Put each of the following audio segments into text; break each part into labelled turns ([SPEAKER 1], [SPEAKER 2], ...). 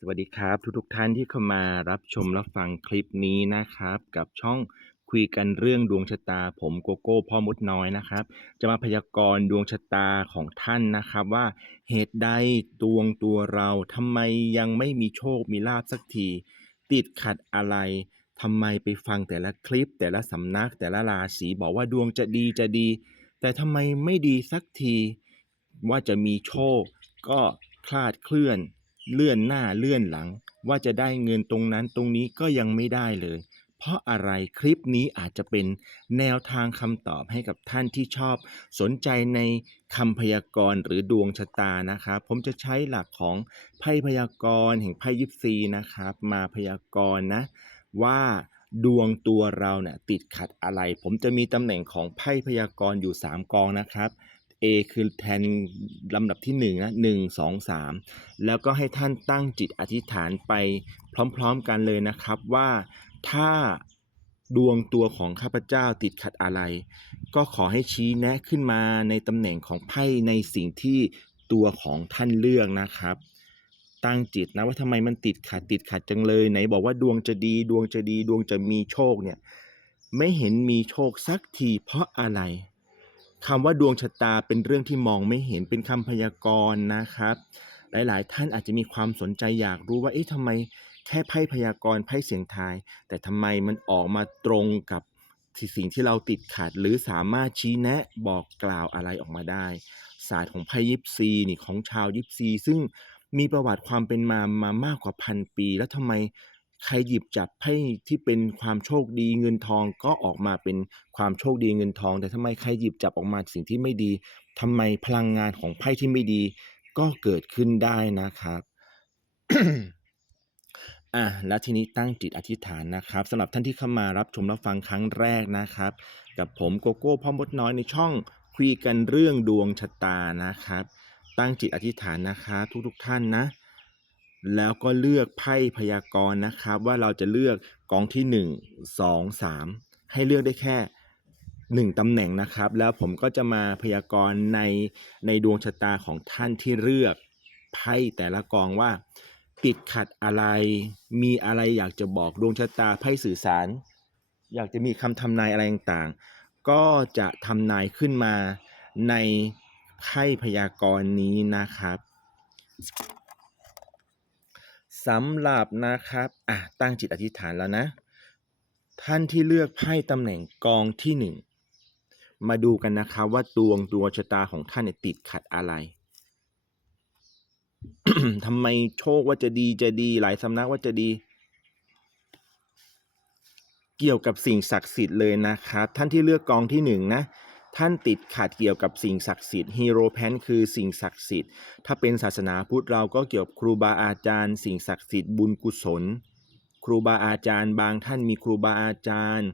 [SPEAKER 1] สวัสดีครับ ทุกๆท่านที่เข้ามารับชมรับฟังคลิปนี้นะครับ กับช่องคุยกันเรื่องดวงชะตา ผมโกโก้พ่อมดน้อยนะครับ จะมาพยากรณ์ดวงชะตาของท่านนะครับ ว่าเหตุใดดวงตัวเราทำไมยังไม่มีโชคมีลาภสักที ติดขัดอะไรทำไมไปฟังแต่ละคลิป แต่ละสำนัก แต่ละราศีบอกว่าดวงจะดีจะดี แต่ทำไมไม่ดีสักที ว่าจะมีโชคก็คลาดเคลื่อน เลื่อนหน้าเลื่อนหลัง ว่าจะได้เงินตรงนั้นตรงนี้ก็ยังไม่ได้เลย เพราะอะไรคลิปนี้อาจจะเป็นแนวทางคำตอบให้กับท่านที่ชอบ สนใจในคำพยากรณ์หรือดวงชะตานะครับผมจะใช้หลักของไพ่พยากรณ์แห่งไพ่ยิปซีนะครับ มาพยากรณ์นะว่าดวงตัวเราเนี่ยติดขัดอะไร ผมจะมีตำแหน่งของไพ่พยากรณ์อยู่ 3 กองนะครับ A คือแทนลำดับที่1นะ1 2 3 แล้วก็ให้ท่านตั้งจิตอธิษฐานไปพร้อมๆกันเลยนะครับว่าถ้าดวงตัวของข้าพเจ้าติดขัดอะไร ก็ขอให้ชี้แนะขึ้นมาในตำแหน่งของไพ่ในสิ่งที่ตัวของท่านเลือกนะครับ ตั้งจิตนะว่าทำไมมันติดขัดติดขัดจังเลยไหนบอกว่าดวงจะดี ดวงจะดี ดวงจะมีโชคเนี่ยไม่เห็นมีโชคสักทีเพราะอะไร คำว่าดวงชะตาเป็นเรื่องที่มองไม่เห็นเป็นคำพยากรณ์นะครับ หลายๆ ท่านอาจจะมีความสนใจอยากรู้ว่าเอ๊ะทำไมแค่ไพ่พยากรณ์ไพ่เสียงทาย แต่ทำไมมันออกมาตรงกับสิ่งที่เราติดขัด หรือสามารถชี้แนะบอกกล่าวอะไรออกมาได้ ศาสตร์ของไพ่ยิปซีนี่ของชาวยิปซี ซึ่งมีประวัติความเป็นมามามากกว่าพันปี แล้วทำไม ใครหยิบจับไพ่ที่เป็นความโชคดีเงินทองก็ออกมาเป็นความโชคดีเงินทอง แต่ทำไมใครหยิบจับออกมาสิ่งที่ไม่ดีทำไมพลังงานของไพ่ที่ไม่ดี ก็เกิดขึ้นได้นะครับอะแล้วทีนี้ตั้งจิตอธิษฐานนะครับสำหรับท่านที่เข้ามารับชมรับฟังครั้งแรกนะครับ กับผมโกโก้พ่อมดน้อยในช่องคุยกันเรื่องดวงชะตานะครับ ตั้งจิตอธิษฐานนะครับทุกๆท่านนะ แล้วก็เลือกไพ่พยากรณ์นะครับ ว่าเราจะเลือกกองที่ 1 2 3 ให้เลือกได้แค่ 1ตำแหน่งนะครับ แล้วผมก็จะมาพยากรณ์ในในดวงชะตาของท่านที่เลือกไพ่แต่ละกองว่า ติดขัดอะไร มีอะไรอยากจะบอกดวงชะตาไพ่สื่อสาร อยากจะมีคำทำนายอะไรต่างๆ ก็จะทำนายขึ้นมาในไพ่พยากรณ์นี้นะครับ สำหรับนะครับอะตั้งจิตอธิษฐานแล้วนะ ท่านที่เลือกไพ่ตำแหน่งกองที่หนึ่งมาดูกันนะครับว่าดวงดวงชะตาของท่านเนี่ยติดขัดอะไรทำไมโชคว่าจะดีจะดี หลายสำนักว่าจะดี เกี่ยวกับสิ่งศักดิ์สิทธิ์เลยนะครับ ท่านที่เลือกกองที่หนึ่งนะ ท่านติดขัดเกี่ยวกับสิ่งศักดิ์สิทธิ์ฮีโร่แพนคือสิ่งศักดิ์สิทธิ์ ถ้าเป็นศาสนาพุทธเราก็เกี่ยวกับครูบาอาจารย์ สิ่งศักดิ์สิทธิ์บุญกุศล ครูบาอาจารย์ บางท่านมีครูบาอาจารย์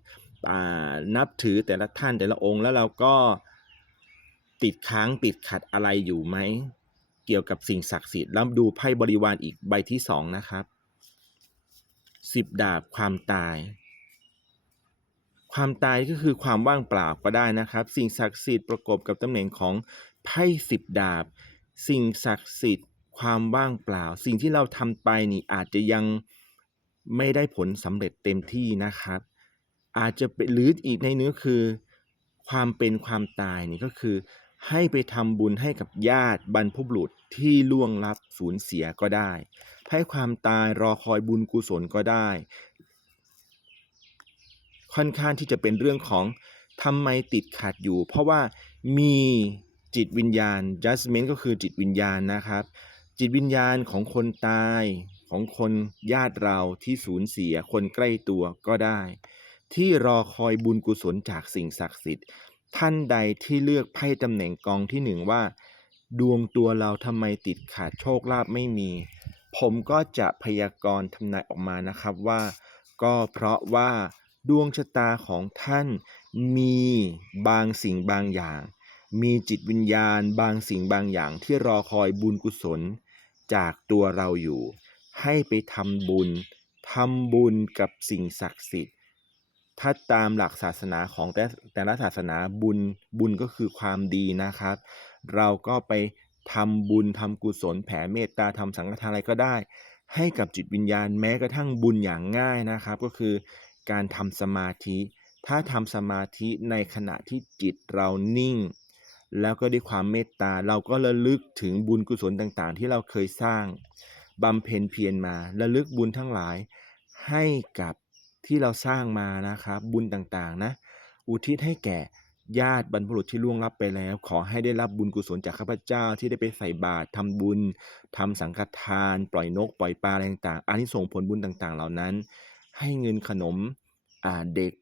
[SPEAKER 1] นับถือแต่ละท่านแต่ละองค์แล้วเราก็ติดค้างติดขัดอะไรอยู่ไหมเกี่ยวกับสิ่งศักดิ์สิทธิ์แล้วดูไพ่บริวารอีกใบที่สองนะครับสิบดาบความตาย ความตายก็คือความว่างเปล่าก็ได้นะครับ สิ่งศักดิ์สิทธิ์ประกอบกับตำแหน่งของไพ่สิบดาบ สิ่งศักดิ์สิทธิ์ ความว่างเปล่า สิ่งที่เราทำไปนี่อาจจะยังไม่ได้ผลสำเร็จเต็มที่นะครับ อาจจะเป็นหรืออีกในเนื้อคือ ความเป็นความตายนี่ก็คือ ให้ไปทำบุญให้กับญาติบรรพบุรุษที่ล่วงลับสูญเสียก็ได้ ให้ความตายรอคอยบุญกุศลก็ได้ ค่อนข้างที่จะเป็นเรื่องของทำไมติดขัดอยู่ เพราะว่ามีจิตวิญญาณ judgment ก็คือจิตวิญญาณนะครับ จิตวิญญาณของคนตายของคนญาติเราที่สูญเสียคนใกล้ตัวก็ได้ ที่รอคอยบุญกุศลจากสิ่งศักดิ์สิทธิ์ ท่านใดที่เลือกไพ่ตำแหน่งกองที่หนึ่งว่า ดวงตัวเราทำไมติดขาดโชคลาภไม่มี ผมก็จะพยากรณ์ทำนายออกมานะครับว่า ก็เพราะว่า ดวงชะตาของท่านมีบางสิ่งบางอย่าง มีจิตวิญญาณบางสิ่งบางอย่างที่รอคอยบุญกุศลจากตัวเราอยู่ ให้ไปทำบุญทำบุญกับสิ่งศักดิ์สิทธิ์ ถ้าตามหลักศาสนาของแต่แต่ละศาสนาบุญบุญก็คือความดีนะครับ เราก็ไปทำบุญทำกุศลแผ่เมตตาทำสังฆทานอะไรก็ได้ ให้กับจิตวิญญาณแม้กระทั่งบุญอย่างง่ายนะครับ ก็คือ การทำสมาธิ ถ้าทำสมาธิในขณะที่จิตเรานิ่ง แล้วก็ด้วยความเมตตาเราก็ระลึกถึงบุญกุศลต่างๆ ที่เราเคยสร้างบำเพ็ญเพียรมาระลึกบุญทั้งหลายให้กับที่เราสร้างมานะครับ บุญต่างๆนะอุทิศให้แก่ญาติบรรพบุรุษที่ล่วงลับไปแล้ว ขอให้ได้รับบุญกุศลจากข้าพเจ้าที่ได้ไปใส่บาตรทำบุญทำสังฆทาน ปล่อยนก ปล่อยปลาอะไรต่างๆอานิสงส์ผลบุญต่างๆ เหล่านั้น ให้เงินขนมอ่าเด็ก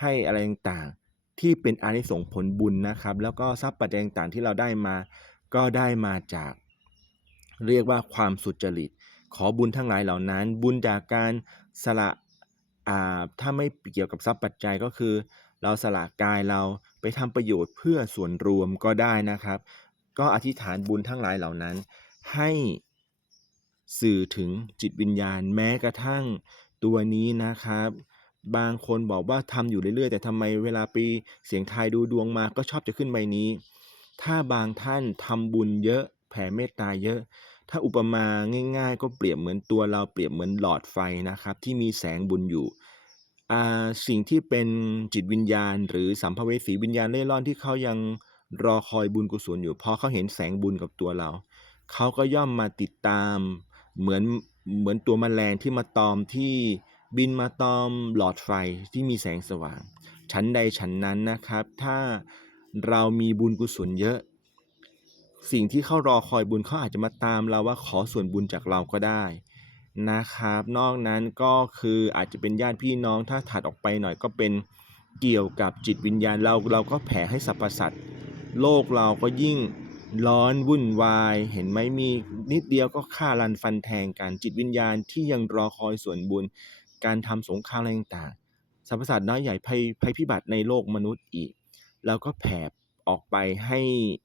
[SPEAKER 1] ให้อะไรต่างๆ ที่เป็นอานิสงส์ผลบุญนะครับ แล้วก็ทรัพย์ปัจจัยต่างๆ ที่เราได้มา ก็ได้มาจาก เรียกว่าความสุจริต ขอบุญทั้งหลายเหล่านั้น บุญจากการสละอ่าถ้าไม่เกี่ยวกับทรัพย์ปัจจัยก็คือ เราสละกายเราไปทำประโยชน์เพื่อส่วนรวมก็ได้นะครับ ก็อธิษฐานบุญทั้งหลายเหล่านั้น ให้สื่อถึงจิตวิญญาณแม้กระทั่ง ตัวนี้นะครับ บางคนบอกว่าทำอยู่เรื่อยๆ แต่ทำไมเวลาไปเสียงทายดูดวงมาก็ชอบจะขึ้นใบนี้ ถ้าบางท่านทำบุญเยอะแผ่เมตตาเยอะ ถ้าอุปมาง่าย ๆ ก็เปรียบเหมือนตัวเราเปรียบเหมือนหลอดไฟนะครับ ที่มีแสงบุญอยู่อ่าสิ่งที่เป็นจิตวิญญาณ หรือสัมภเวสีวิญญาณเล่ร่อนที่เขายังรอคอยบุญกุศลอยู่พอเขาเห็นแสงบุญกับตัวเรา เขาก็ย่อมมาติดตามเหมือน เหมือนตัวแมลงที่มาตอมที่บินมาตอมหลอดไฟที่มีแสงสว่าง ชั้นใดชั้นนั้นนะครับ ถ้าเรามีบุญกุศลเยอะ สิ่งที่เขารอคอยบุญเขาอาจจะมาตามเราว่าขอส่วนบุญจากเราก็ได้นะครับ นอกนั้นก็คืออาจจะเป็นญาติพี่น้องถ้าถัดออกไปหน่อยก็เป็นเกี่ยวกับจิตวิญญาณเราเราก็แผ่ให้สรรพสัตว์โลกเราก็ยิ่ง ร้อนวุ่นวาย เห็นไหมมีนิดเดียวก็ฆ่ารันฟันแทงกันจิตวิญญาณที่ยังรอคอยส่วนบุญ การทำสงครามอะไรต่างๆสรรพสัตว์น้อยใหญ่ภัยภัยพิบัติในโลกมนุษย์อีก แล้วก็แผ่ออกไปให้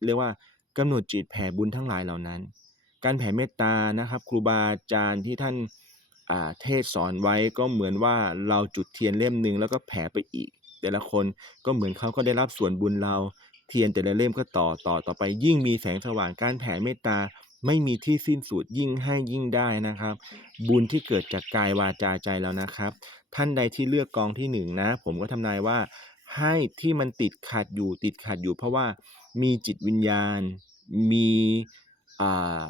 [SPEAKER 1] เรียกว่ากำหนดจิตแผ่บุญทั้งหลายเหล่านั้น การแผ่เมตตานะครับครูบาอาจารย์ที่ท่านเทศสอนไว้ก็เหมือนว่าเราจุดเทียนเล่มหนึ่งแล้วก็แผ่ไปอีก แต่ละคนก็เหมือนเขาก็ได้รับส่วนบุญเรา เทียนแต่ละเล่มก็ต่อต่อต่อไป ยิ่งมีแสงสว่างการแผ่เมตตาไม่มีที่สิ้นสุดยิ่งให้ยิ่งได้นะครับ บุญที่เกิดจากกายวาจาใจแล้วนะครับ ท่านใดที่เลือกกองที่หนึ่งนะ ผมก็ทำนายว่า ให้ที่มันติดขัดอยู่ติดขัดอยู่ เพราะว่ามีจิตวิญญาณ มีอ่า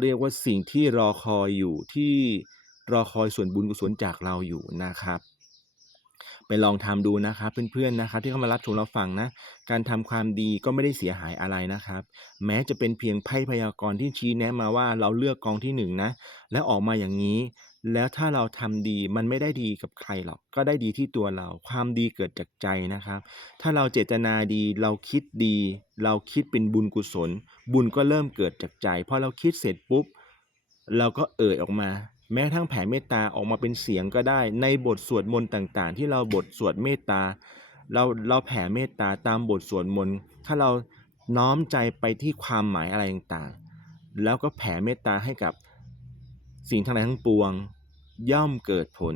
[SPEAKER 1] เรียกว่าสิ่งที่รอคอยอยู่ที่รอคอยส่วนบุญกุศลจากเราอยู่นะครับ ไปลองทำดูนะครับเพื่อนๆนะครับที่เข้ามารับชมเรับฟังนะ การทำความดีก็ไม่ได้เสียหายอะไรนะครับ แม้จะเป็นเพียงไพ่พยากรณ์ที่ชี้แนะมาว่าเราเลือกกองที่หนึ่งนะแล้วออกมาอย่างนี้ แล้วถ้าเราทำดีมันไม่ได้ดีกับใครหรอกก็ได้ดีที่ตัวเรา ความดีเกิดจากใจนะครับ ถ้าเราเจตนาดีเราคิดดี เราคิดเป็นบุญกุศล บุญก็เริ่มเกิดจากใจพอเราคิดเสร็จปุ๊บ เราก็เอ่ยออกมา แม้ทั้งแผ่เมตตาออกมาเป็นเสียงก็ได้ ในบทสวดมนต์ต่างๆ ที่เราบทสวดเมตตา เราเราแผ่เมตตาตามบทสวดมนต์ถ้าเราน้อมใจไปที่ความหมายอะไรต่างๆ แล้วก็แผ่เมตตาให้กับสิ่งทั้งหลายทั้งปวง ย่อมเกิดผล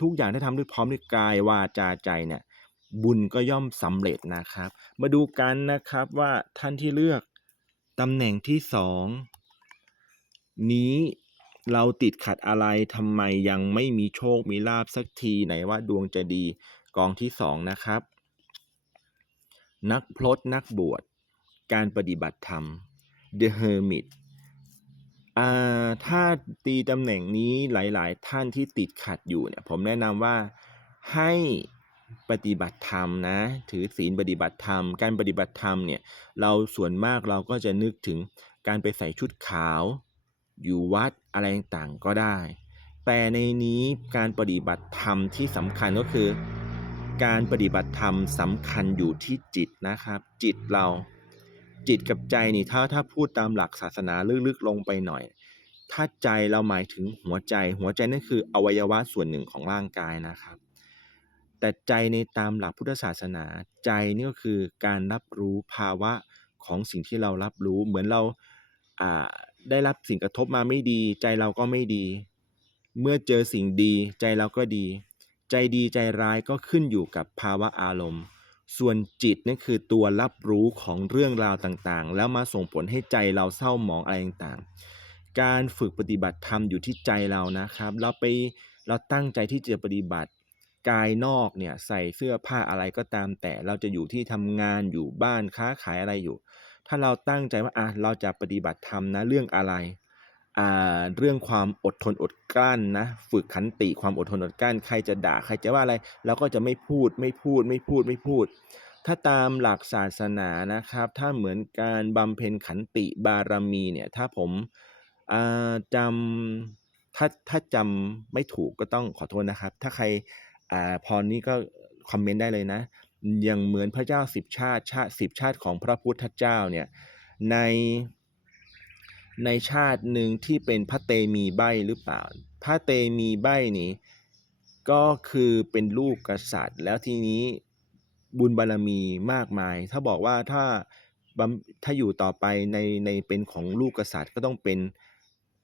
[SPEAKER 1] ทุกอย่างที่ทำด้วยพร้อมด้วยกายวาจาใจเนี่ยบุญก็ย่อมสำเร็จนะครับ มาดูกันนะครับว่าท่านที่เลือกตำแหน่งที่สองนี้ เราติดขัดอะไรทำไมยังไม่มีโชคมีลาบสักทีไหนว่าดวงจะดีกองที่สองนะครับ นักพรตนักบวช การปฏิบัติธรรม The Hermit อ่าถ้าตีตำแหน่งนี้หลาย ๆ ท่านที่ติดขัดอยู่เนี่ย ผมแนะนำว่าให้ปฏิบัติธรรมนะ ถือศีลปฏิบัติธรรม การปฏิบัติธรรมเนี่ย เราส่วนมากเราก็จะนึกถึงการไปใส่ชุดขาว อยู่วัดอะไรต่างๆก็ได้ แต่ในนี้การปฏิบัติธรรมที่สำคัญก็คือ การปฏิบัติธรรมสำคัญอยู่ที่จิตนะครับ จิตเราจิตกับใจนี่ถ้าถ้าพูดตามหลักศาสนาลึกๆลงไปหน่อย ถ้าใจเราหมายถึงหัวใจ หัวใจนั่นคืออวัยวะส่วนหนึ่งของร่างกายนะครับ แต่ใจในตามหลักพุทธศาสนา ใจนี่ก็คือการรับรู้ภาวะของสิ่งที่เรารับรู้เหมือนเราอ่า ได้รับสิ่งกระทบมาไม่ดี ใจเราก็ไม่ดี เมื่อเจอสิ่งดีใจเราก็ดี ใจดีใจร้ายก็ขึ้นอยู่กับภาวะอารมณ์ ส่วนจิตนั่นคือตัวรับรู้ของเรื่องราวต่างๆ แล้วมาส่งผลให้ใจเราเศร้าหมองอะไรต่างๆ การฝึกปฏิบัติธรรมอยู่ที่ใจเรานะครับ เราไปเราตั้งใจที่จะปฏิบัติกายนอกเนี่ยใส่เสื้อผ้าอะไรก็ตามแต่เราจะอยู่ที่ทำงานอยู่บ้านค้าขายอะไรอยู่ ถ้าเราตั้งใจว่าอะเราจะปฏิบัติธรรมนะเรื่องอะไรอ่าเรื่องความอดทนอดกลั้นนะฝึกขันติความอดทนอดกลั้นใครจะด่าใครจะว่าอะไรเราก็จะไม่พูดไม่พูดไม่พูดไม่พูด ถ้าตามหลักศาสนานะครับ ถ้าเหมือนการบำเพ็ญขันติบารมีเนี่ยถ้าผมอ่าจำถ้าถ้าจำไม่ถูกก็ต้องขอโทษนะครับ ถ้าใครอ่าพอนี้ก็คอมเมนต์ได้เลยนะ อย่างเหมือนพระเจ้าสิบชาติชาติสิบชาติของพระพุทธเจ้าเนี่ยในในชาติหนึ่งที่เป็นพระเตมีใบหรือเปล่า พระเตมีใบนี้ก็คือเป็นลูกกษัตริย์ แล้วทีนี้บุญบารมีมากมาย ถ้าบอกว่าถ้าบำถ้าอยู่ต่อไปในในเป็นของลูกกษัตริย์ก็ต้องเป็น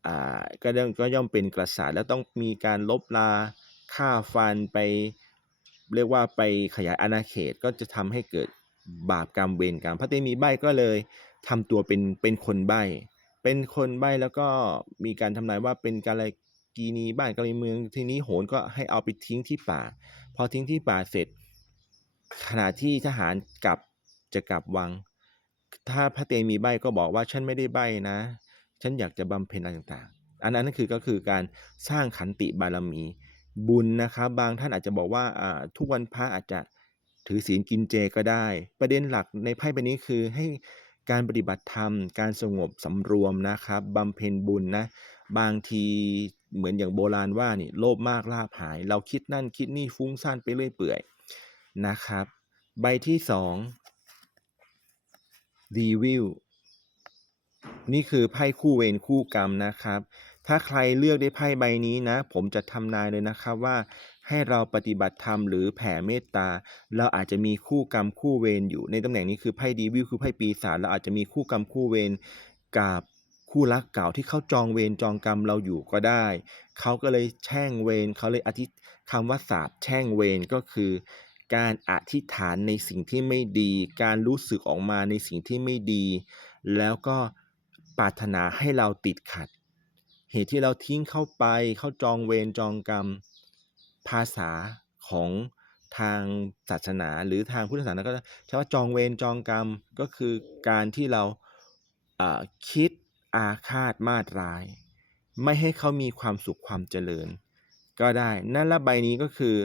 [SPEAKER 1] อ่าก็ย่อมก็ย่อมเป็นกษัตริย์แล้วต้องมีการลบลาฆ่าฟันไป เรียกว่าไปขยายอาณาเขตก็จะทำให้เกิดบาปกรรมเวรกรรมพระเตมีใบก็เลยทำตัวเป็นเป็นคนใบ เป็นคนใบแล้วก็มีการทำนายว่าเป็นกาลกีนีบ้านกาลเมืองทีนี้โหนก็ให้เอาไปทิ้งที่ป่า พอทิ้งที่ป่าเสร็จ ขณะที่ทหารกลับจะกลับวัง ถ้าพระเตมีใบก็บอกว่าฉันไม่ได้ใบนะ ฉันอยากจะบำเพ็ญอะไรต่างๆ อันนั้นคือก็คือการสร้างขันติบารมี บุญนะครับ บางท่านอาจจะบอกว่าทุกวันพระอาจจะถือศีลกินเจก็ได้ ประเด็นหลักในไพ่ใบนี้คือให้การปฏิบัติธรรม การสงบสำรวมนะครับบำเพ็ญบุญนะ บางทีเหมือนอย่างโบราณว่านี่โลภมากลาภหาย เราคิดนั่นคิดนี่ฟุ้งซ่านไปเรื่อยเปื่อยนะครับ ใบที่สองดีวิลนี่คือไพ่คู่เวรคู่กรรมนะครับ ถ้าใครเลือกได้ไพ่ใบนี้นะ ผมจะทำนายเลยนะครับว่า ให้เราปฏิบัติธรรมหรือแผ่เมตตา เราอาจจะมีคู่กรรมคู่เวรอยู่ ในตำแหน่งนี้คือไพ่ดีวิลคือไพ่ปีศาจเราอาจจะมีคู่กรรมคู่เวรกับคู่รักเก่าที่เขาจองเวรจองกรรมเราอยู่ก็ได้ เขาก็เลยแช่งเวรเขาเลยอธิคำว่าสาบแช่งเวรก็คือ การอธิษฐานในสิ่งที่ไม่ดี การรู้สึกออกมาในสิ่งที่ไม่ดี แล้วก็ปรารถนาให้เราติดขัด เหตุที่เราทิ้งเข้าไปเข้าจองเวรจองกรรมภาษาของทางศาสนาหรือทางพุทธศาสนาก็ใช้ว่าจองเวรจองกรรมก็คือการที่เราคิดอาฆาตมาตร้าย ไม่ให้เขามีความสุขความเจริญ ก็ได้นั่นละใบนี้ก็คือ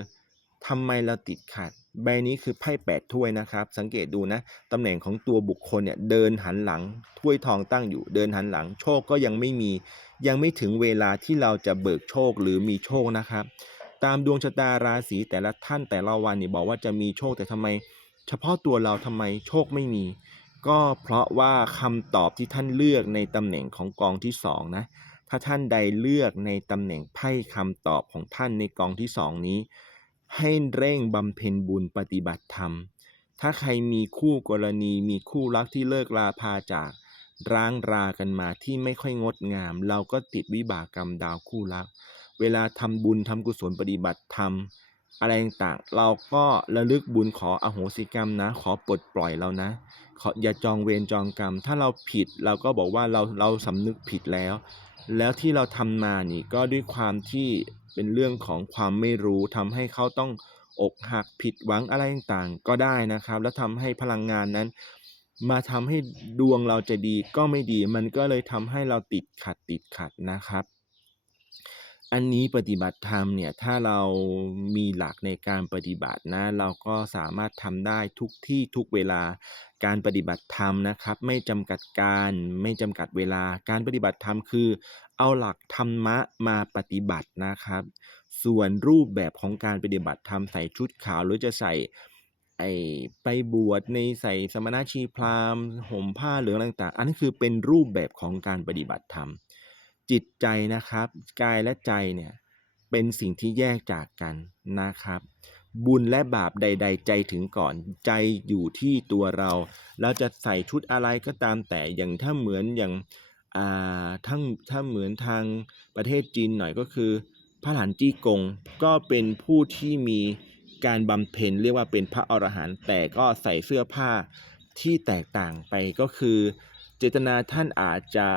[SPEAKER 1] ทำไมเราติดขัด ใบนี้คือไพ่แปดถ้วยนะครับ สังเกตดูนะตำแหน่งของตัวบุคคลเนี่ยเดินหันหลังถ้วยทองตั้งอยู่เดินหันหลัง โชคก็ยังไม่มี ยังไม่ถึงเวลาที่เราจะเบิกโชคหรือมีโชคนะครับ ตามดวงชะตาราศีแต่ละท่านแต่ละวันนี่บอกว่าจะมีโชคแต่ทำไม เฉพาะตัวเราทำไมโชคไม่มี ก็เพราะว่าคำตอบที่ท่านเลือกในตำแหน่งของกองที่สองนะถ้าท่านใดเลือกในตำแหน่งไพ่คำตอบของท่านในกองที่สองนี้ ให้เร่งบำเพ็ญบุญปฏิบัติธรรม ถ้าใครมีคู่กรณีมีคู่รักที่เลิกลาพาจาก ร้างรากันมาที่ไม่ค่อยงดงาม เราก็ติดวิบากกรรมดาวคู่รัก เวลาทำบุญทำกุศลปฏิบัติธรรมอะไรต่างเราก็ระลึกบุญขออโหสิกรรมนะ ขอปลดปล่อยเรานะ ขออย่าจองเวรจองกรรม ถ้าเราผิดเราก็บอกว่าเราเราสำนึกผิดแล้ว แล้วที่เราทำมานี่ก็ด้วยความที่เป็นเรื่องของความไม่รู้ทำให้เขาต้องอกหักผิดหวังอะไรต่างก็ได้นะครับ แล้วทำให้พลังงานนั้น มาทำให้ดวงเราจะดีก็ไม่ดี มันก็เลยทำให้เราติดขัดติดขัดนะครับ อันนี้ปฏิบัติธรรมเนี่ยถ้าเรามีหลักในการปฏิบัตินะ เราก็สามารถทำได้ทุกที่ทุกเวลาการปฏิบัติธรรมนะครับ ไม่จำกัดการไม่จำกัดเวลา การปฏิบัติธรรมคือ เอาหลักธรรมะมาปฏิบัตินะครับ ส่วนรูปแบบของการปฏิบัติธรรมใส่ชุดขาวหรือจะใส่ ไอไปบวชในใส่สมณชีพราหมณ์ห่มผ้าเหลืองต่างๆ อันนี้คือเป็นรูปแบบของการปฏิบัติธรรม จิตใจนะครับกายและใจเนี่ยเป็นสิ่งที่แยกจากกันนะครับ บุญและบาปใด ๆ ใจถึงก่อนใจอยู่ที่ตัวเรา เราจะใส่ชุดอะไรก็ตามแต่อย่างถ้าเหมือนอย่างอ่าทั้งถ้าเหมือนทางประเทศจีนหน่อยก็คือพระหลานจี้กงก็เป็นผู้ที่มี การบำเพ็ญเรียกว่าเป็นพระอรหันต์แต่ก็ใส่เสื้อผ้าที่แตกต่างไปก็คือ เจตนาท่านอาจจะ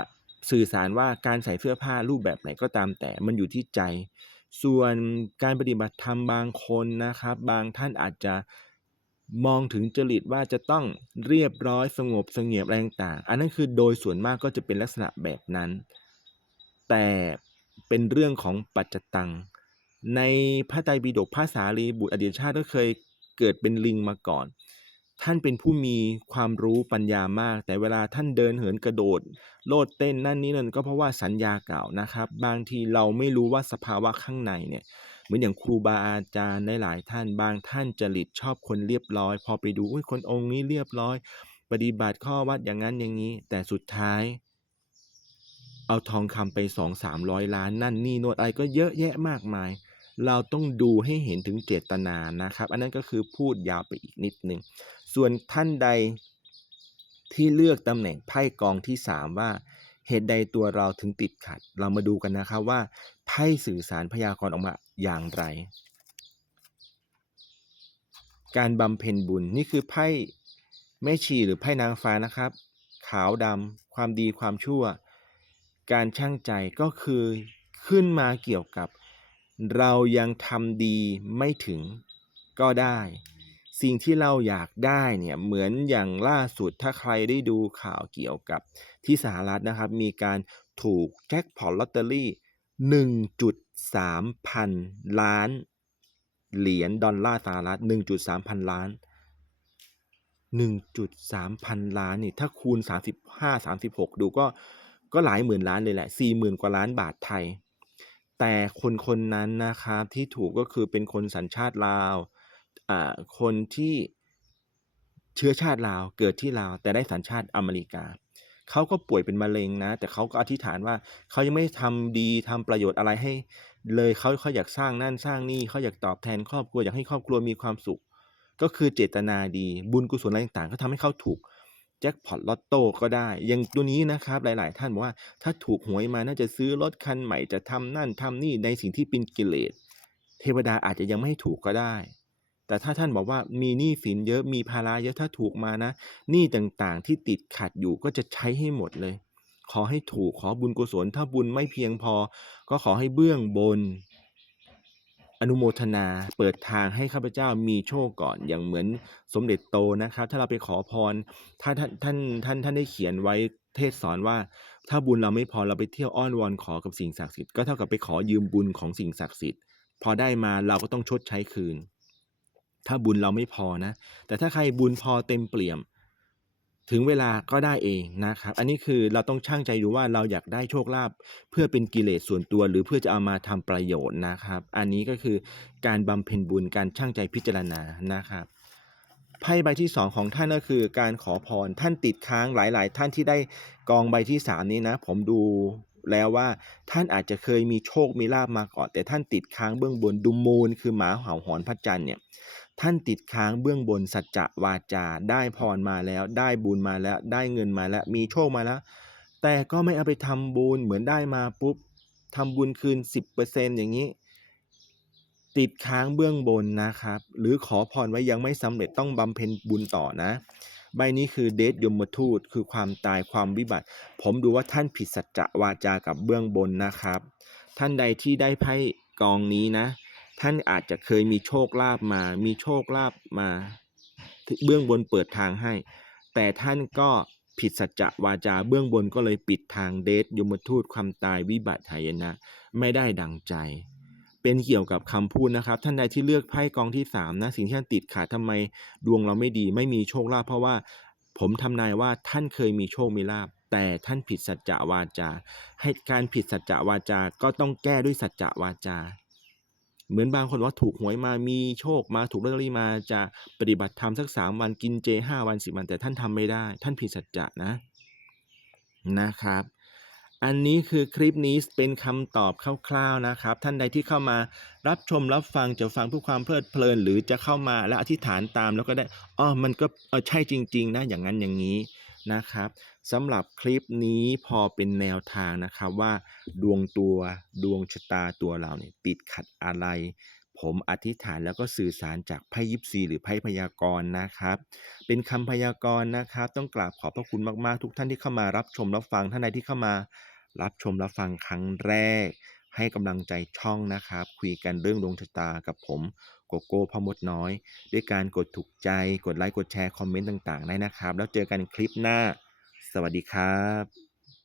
[SPEAKER 1] สื่อสารว่าการใส่เสื้อผ้ารูปแบบไหนก็ตามแต่มันอยู่ที่ใจ ส่วนการปฏิบัติธรรมบางคนนะครับ บางท่านอาจจะมองถึงจริตว่าจะต้องเรียบร้อยสงบสงี่ยมอะไรต่าง อันนั้นคือโดยส่วนมากก็จะเป็นลักษณะแบบนั้น แต่เป็นเรื่องของปัจจตัง ในพระไตรปิฎกพระสารีบุตรอดีตชาติก็เคยเกิดเป็นลิงมาก่อน ท่านเป็นผู้มีความรู้ปัญญามาก แต่เวลาท่านเดินเหินกระโดด โลดเต้นนั่นนี่นั่นก็เพราะว่าสัญญาเก่านะครับ บางทีเราไม่รู้ว่าสภาวะข้างในเนี่ยเหมือนอย่างครูบาอาจารย์หลายท่าน บางท่านจริตชอบคนเรียบร้อย พอไปดูอุ้ยคนองค์นี้เรียบร้อย ปฏิบัติข้อวัดอย่างนั้นอย่างนี้ แต่สุดท้ายเอาทองคำไปสองสามร้อยล้านนั่นนี่โนดอะไรก็เยอะแยะมากมาย เราต้องดูให้เห็นถึงเจตนานะครับ อันนั้นก็คือพูดยาวไปอีกนิดนึง ส่วนท่านใดที่เลือกตำแหน่งไพ่กองที่ 3 ว่าเหตุใดตัวเราถึงติดขัด เรามาดูกันนะครับว่าไพ่สื่อสารพยากรณ์ออกมาอย่างไร การบำเพ็ญบุญนี่คือไพ่แม่ชีหรือไพ่นางฟ้านะครับ ขาวดำความดีความชั่ว การช่างใจก็คือขึ้นมาเกี่ยวกับ เรายังทำดีไม่ถึงก็ได้ สิ่งที่เราอยากได้เนี่ยเหมือนอย่างล่าสุดถ้าใครได้ดูข่าวเกี่ยวกับที่สหรัฐนะครับ มีการถูกแจ็คพอตลอตเตอรี่ 1.3 พันล้าน เหรียญดอลลาร์สหรัฐ 1.3 พันล้าน 1.3 พันล้านนี่ถ้าคูณ 35 36 ดูก็ก็หลายหมื่นล้านเลยแหละ 40,000 กว่าล้านบาทไทย แต่คนคนนั้นนะครับที่ถูกก็คือเป็นคนสัญชาติลาวอ่าคนที่เชื้อชาติลาวเกิดที่ลาว แต่ได้สัญชาติอเมริกาเขาก็ป่วยเป็นมะเร็งนะ แต่เขาก็อธิษฐานว่าเขายังไม่ทำดีทำประโยชน์อะไรให้ เลยเขาเขาอยากสร้างนั่นสร้างนี่เขาอยากตอบแทนครอบครัวอยากให้ครอบครัวมีความสุข ก็คือเจตนาดีบุญกุศลอะไรต่างๆก็ทำให้เขาถูก แจ็คพอตลอตโต้ก็ได้ อย่างตัวนี้นะครับหลาย ๆ ท่านบอกว่าถ้าถูกหวยมาน่าจะซื้อรถคันใหม่จะทำนั่นทำนี่ในสิ่งที่เป็นกิเลสเทวดาอาจจะยังไม่ให้ถูกก็ได้ แต่ถ้าท่านบอกว่ามีหนี้สินเยอะมีภาระเยอะถ้าถูกมานะหนี้ต่างๆ ที่ติดขัดอยู่ก็จะใช้ให้หมดเลย ขอให้ถูกขอบุญกุศลถ้าบุญไม่เพียงพอ ก็ขอให้เบื้องบน อนุโมทนาเปิดทางให้ข้าพเจ้ามีโชคก่อนอย่างเหมือนสมเด็จโตนะครับ ถ้าเราไปขอพรถ้าท่านท่านท่านท่านได้เขียนไว้เทศสอนว่า ถ้าบุญเราไม่พอเราไปเที่ยวอ้อนวอนขอกับสิ่งศักดิ์สิทธิ์ก็เท่ากับไปขอยืมบุญของสิ่งศักดิ์สิทธิ์พอได้มาเราก็ต้องชดใช้คืน ถ้าบุญเราไม่พอนะ แต่ถ้าใครบุญพอเต็มเปี่ยม ถึงเวลาก็ได้เองนะครับ อันนี้คือเราต้องช่างใจดูว่าเราอยากได้โชคลาภเพื่อเป็นกิเลสส่วนตัว หรือเพื่อจะเอามาทำประโยชน์นะครับ อันนี้ก็คือการบำเพ็ญบุญการช่างใจพิจารณานะครับไพ่ใบที่สองของท่านก็คือการขอพรท่านติดค้างหลาย ๆ ท่านที่ได้กองใบที่สามนี้นะ ผมดู แล้วว่าท่านอาจจะเคยมีโชคมีลาบมาก่อน แต่ท่านติดค้างเบื้องบนดูมูล คือหมาเห่าหอนพระจันทร์เนี่ยท่านติดค้างเบื้องบนสัจจะวาจา ได้พรมาแล้ว ได้บุญมาแล้ว ได้เงินมาแล้ว มีโชคมาแล้ว แต่ก็ไม่เอาไปทำบุญเหมือนได้มาปุ๊บทำบุญคืน 10%อย่างนี้ ติดค้างเบื้องบนนะครับ หรือขอพรไว้ยังไม่สำเร็จต้องบำเพ็ญบุญต่อนะ ใบนี้คือเดชยมทูตคือความตายความวิบัติ ผมดูว่าท่านผิดสัจจะวาจากับเบื้องบนนะครับ ท่านใดที่ได้ไพ่กองนี้นะ ท่านอาจจะเคยมีโชคลาภมา มีโชคลาภมา เบื้องบนเปิดทางให้ แต่ท่านก็ผิดสัจจะวาจาเบื้องบนก็เลยปิดทางเดชยมทูตความตายวิบัติหายนะ ไม่ได้ดังใจ เป็นเกี่ยวกับคำพูดนะครับ ท่านใดที่เลือกไพ่กองที่สามนะสิ่งที่ท่านติดขาดทำไมดวงเราไม่ดี ไม่มีโชคลาภเพราะว่า ผมทำนายว่าท่านเคยมีโชคมีลาภแต่ท่านผิดสัจจะวาจา ให้การผิดสัจจะวาจา ก็ต้องแก้ด้วยสัจจะวาจา เหมือนบางคนว่าถูกหวยมามีโชคมาถูกลอตเตอรี่มาจะปฏิบัติธรรมสักสามวันกินเจห้าวันสิบวันแต่ท่านทำไม่ได้ ท่านผิดสัจจะนะนะครับ อันนี้คือคลิปนี้เป็นคำตอบคร่าวๆนะครับ ท่านใดที่เข้ามารับชมรับฟังจะฟังเพื่อความเพลิดเพลิน หรือจะเข้ามาแล้วอธิษฐานตามแล้วก็ได้อ๋อมันก็เออใช่จริง ๆ นะอย่างนั้นอย่างนี้นะครับสำหรับคลิปนี้พอเป็นแนวทางนะครับว่า ดวงตัวดวงชะตาตัวเราเนี่ยติดขัดอะไร ผมอธิษฐานแล้วก็สื่อสารจากไพ่ยิปซีหรือไพ่พยากรณ์นะครับ เป็นคำพยากรณ์นะครับ ต้องกราบขอบพระคุณมากๆ ทุกท่านที่เข้ามารับชมรับฟังท่านใดที่เข้ามา รับชมรับฟังครั้งแรก ให้กำลังใจช่องนะครับ คุยกันเรื่องดวงชะตากับผมโกโก้พ่อมดน้อย ด้วยการกดถูกใจ กดไลค์ กดแชร์ คอมเมนต์ต่างๆ ได้นะครับ แล้วเจอกันคลิปหน้า สวัสดีครับ